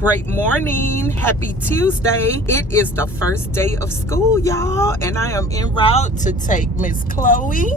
Great morning. Happy Tuesday. It is the first day of school, y'all, and I am en route to take Miss Chloe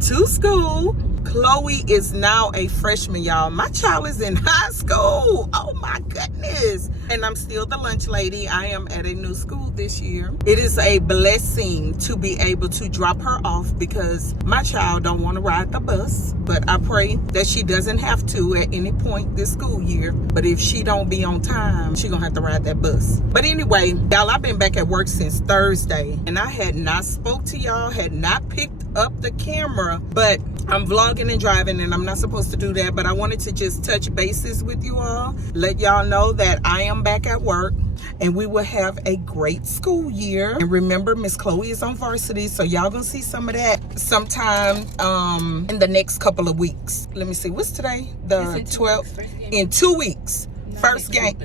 to school. Chloe is now a freshman, y'all. My child is in high school. Oh my goodness. And I'm still the lunch lady. I am at a new school this year. It is a blessing to be able to drop her off because my child don't want to ride the bus. But I pray that she doesn't have to at any point this school year. But if she don't be on time, she gonna have to ride that bus. But anyway, y'all, I've been back at work since Thursday. And I had not spoke to y'all, had not picked up the camera, but I'm vlogging and driving and I'm not supposed to do that, but I wanted to just touch bases with you all, let y'all know that I am back at work and we will have a great school year. And remember, Miss Chloe is on varsity, so y'all gonna see some of that sometime in the next couple of weeks. Let me see, what's today? The 12th. In 2 weeks. First game.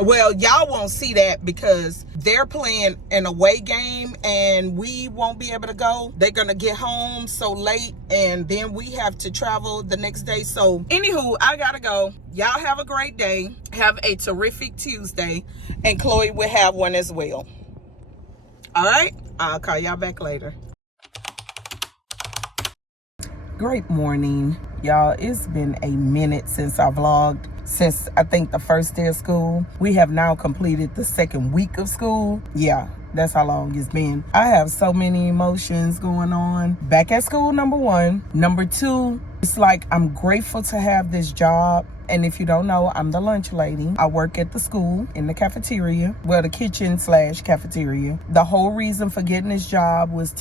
Well, y'all won't see that because they're playing an away game and we won't be able to go. They're gonna get home so late and then we have to travel the next day. So anywho, I gotta go. Y'all have a great day. Have a terrific Tuesday. And Chloe will have one as well. All right, I'll call y'all back later. Great morning, y'all. It's been a minute since I vlogged. Since I think the first day of school. We have now completed the second week of school. Yeah, that's how long it's been. I have so many emotions going on. Back at school, number one. Number two, it's like I'm grateful to have this job. And if you don't know, I'm the lunch lady. I work at the school in the cafeteria. Well, the kitchen / cafeteria. The whole reason for getting this job was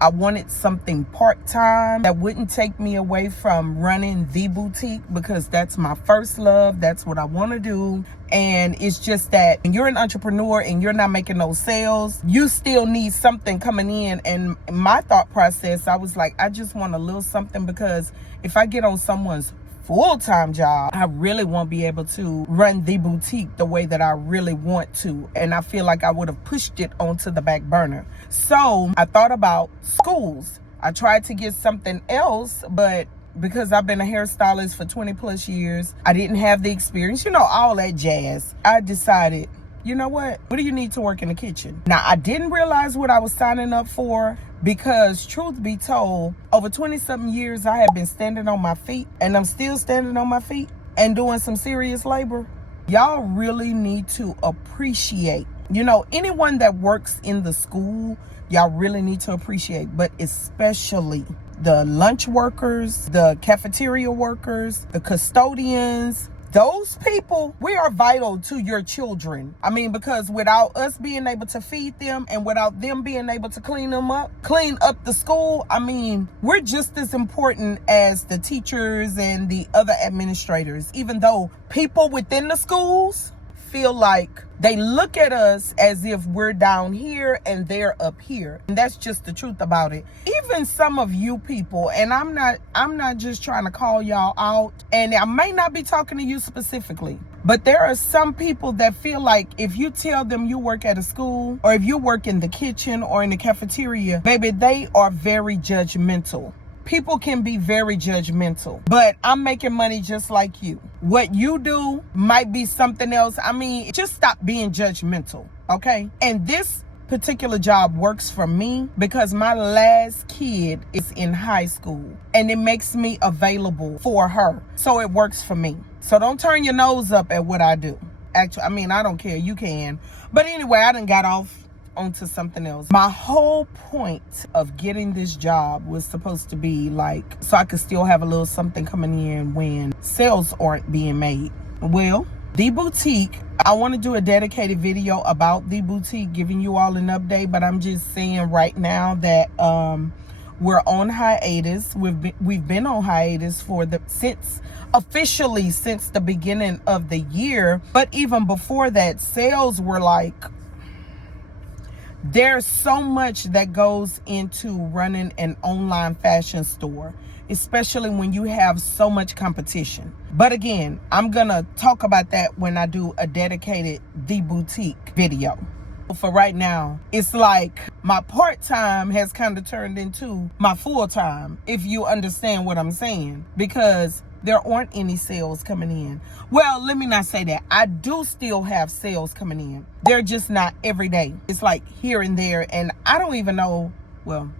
I wanted something part-time that wouldn't take me away from running the boutique because that's my first love. That's what I want to do. And it's just that when you're an entrepreneur and you're not making those sales, you still need something coming in. And my thought process, I was like, I just want a little something because if I get on someone's full-time job, I really won't be able to run the boutique the way that I really want to. And I feel like I would have pushed it onto the back burner. So I thought about schools. I tried to get something else, but because I've been a hairstylist for 20 plus years, I didn't have the experience, all that jazz. I decided, you know what do you need to work in the kitchen? Now, I didn't realize what I was signing up for because truth be told, over 20-something years, I have been standing on my feet and I'm still standing on my feet and doing some serious labor. Y'all really need to appreciate, anyone that works in the school, y'all really need to appreciate, but especially the lunch workers, the cafeteria workers, the custodians. Those people, we are vital to your children. I mean, because without us being able to feed them and without them being able to clean up the school, I mean, we're just as important as the teachers and the other administrators, even though people within the schools feel like they look at us as if we're down here and they're up here. And that's just the truth about it. Even some of you people, and I'm not just trying to call y'all out, and I may not be talking to you specifically, but there are some people that feel like if you tell them you work at a school or if you work in the kitchen or in the cafeteria, baby, they are very judgmental. People can be very judgmental, but I'm making money just like you. What you do might be something else. I mean, just stop being judgmental, okay? And this particular job works for me because my last kid is in high school and it makes me available for her. So it works for me. So don't turn your nose up at what I do. Actually, I mean, I don't care. You can. But anyway, I done got off onto something else. My whole point of getting this job was supposed to be so I could still have a little something coming in when sales aren't being made. Well, the boutique, I want to do a dedicated video about the boutique, giving you all an update, but I'm just saying right now that we're on hiatus. We've been on hiatus officially since the beginning of the year, but even before that, sales were there's so much that goes into running an online fashion store, especially when you have so much competition. But again, I'm gonna talk about that when I do a dedicated The Boutique video. For right now, it's like my part-time has kind of turned into my full-time, if you understand what I'm saying. Because there aren't any sales coming in. Well, let me not say that. I do still have sales coming in. They're just not every day. It's like here and there. And I don't even know, well,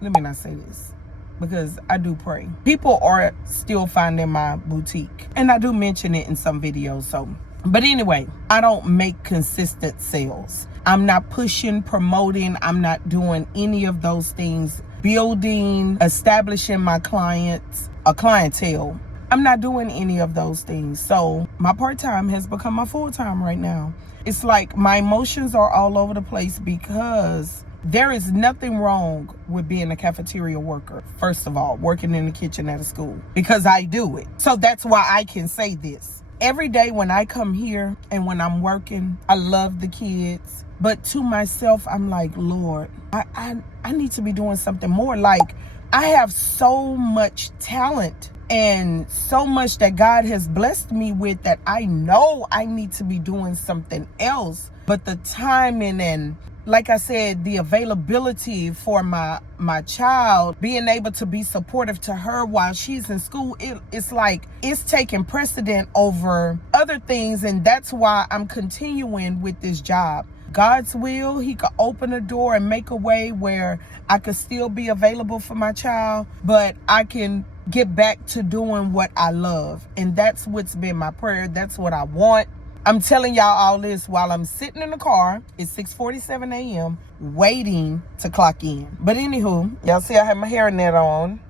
let me not say this, because I do pray. People are still finding my boutique. And I do mention it in some videos. But anyway, I don't make consistent sales. I'm not pushing, promoting. I'm not doing any of those things. Building, establishing my clients, a clientele. I'm not doing any of those things. So my part-time has become my full-time right now. It's like my emotions are all over the place because there is nothing wrong with being a cafeteria worker. First of all, working in the kitchen at a school, because I do it. So that's why I can say this. Every day when I come here and when I'm working, I love the kids. But to myself, I'm like, Lord, I need to be doing something more. Like, I have so much talent and so much that God has blessed me with that I know I need to be doing something else. But the timing and, like I said, the availability for my child, being able to be supportive to her while she's in school, it's like it's taking precedent over other things. And that's why I'm continuing with this job. God's will, he could open a door and make a way where I could still be available for my child, but I can get back to doing what I love. And that's what's been my prayer. That's what I want. I'm telling y'all all this while I'm sitting in the car. It's 6:47 a.m. waiting to clock in. But anywho, y'all see I have my hairnet on.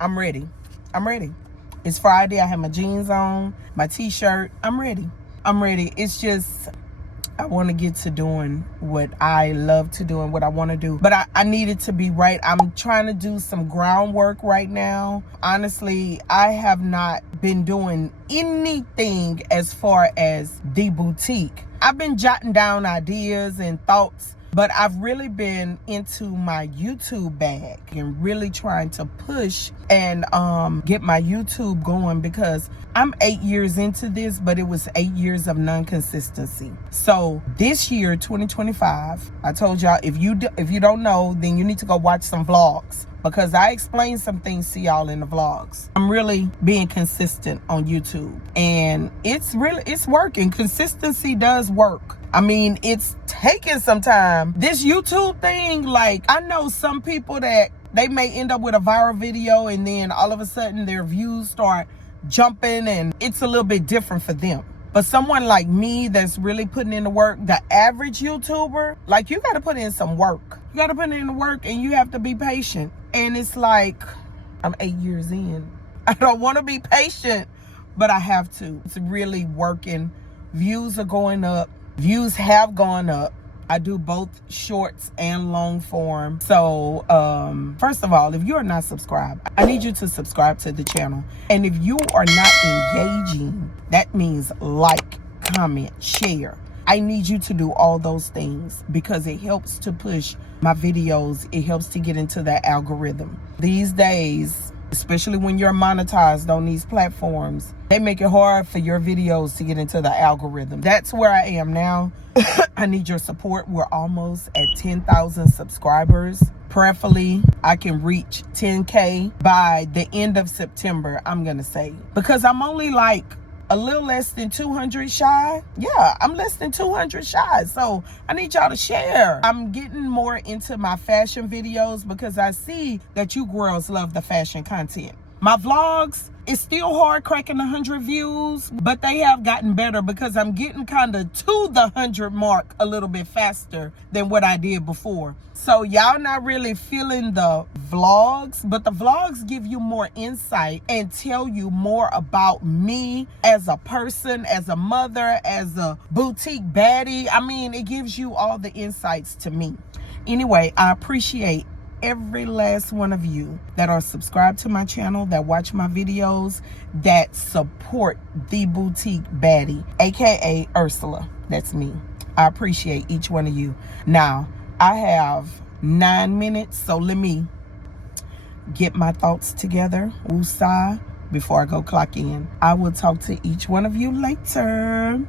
I'm ready. It's Friday. I have my jeans on, my t-shirt. I'm ready. It's just, I want to get to doing what I love to do and what I want to do. But I need it to be right. I'm trying to do some groundwork right now. Honestly, I have not been doing anything as far as the boutique. I've been jotting down ideas and thoughts, but I've really been into my YouTube bag and really trying to push and get my YouTube going, because I'm 8 years into this, but it was 8 years of non-consistency. So this year, 2025, I told y'all, if you don't know, then you need to go watch some vlogs, because I explained some things to y'all in the vlogs. I'm really being consistent on YouTube, and it's working. Consistency does work. I mean, it's taking some time. This YouTube thing, like, I know some people that they may end up with a viral video and then all of a sudden their views start jumping, and it's a little bit different for them. But someone like me that's really putting in the work, the average YouTuber, like, you got to put in some work. You got to put in the work, and you have to be patient. And it's like, I'm 8 years in. I don't want to be patient, but I have to. It's really working. Views are going up. Views have gone up. I do both shorts and long form. So, first of all, if you are not subscribed, I need you to subscribe to the channel. And if you are not engaging, that means like, comment, share. I need you to do all those things, because it helps to push my videos. It helps to get into the algorithm. These days, especially when you're monetized on these platforms, they make it hard for your videos to get into the algorithm. That's where I am now. I need your support. We're almost at 10,000 subscribers. Prayerfully, I can reach 10K by the end of September, I'm going to say. Because I'm only like a little less than 200 shy. Yeah, I'm less than 200 shy. So I need y'all to share. I'm getting more into my fashion videos, because I see that you girls love the fashion content. My vlogs, it's still hard cracking 100 views, but they have gotten better, because I'm getting kind of to the 100 mark a little bit faster than what I did before. So y'all not really feeling the vlogs, but the vlogs give you more insight and tell you more about me as a person, as a mother, as a boutique baddie. I mean, it gives you all the insights to me. Anyway, I appreciate every last one of you that are subscribed to my channel, that watch my videos, that support the boutique baddie, aka Ursula. That's me. I appreciate each one of you. Now, I have 9 minutes, so let me get my thoughts together. Woosah, before I go clock in. I will talk to each one of you later.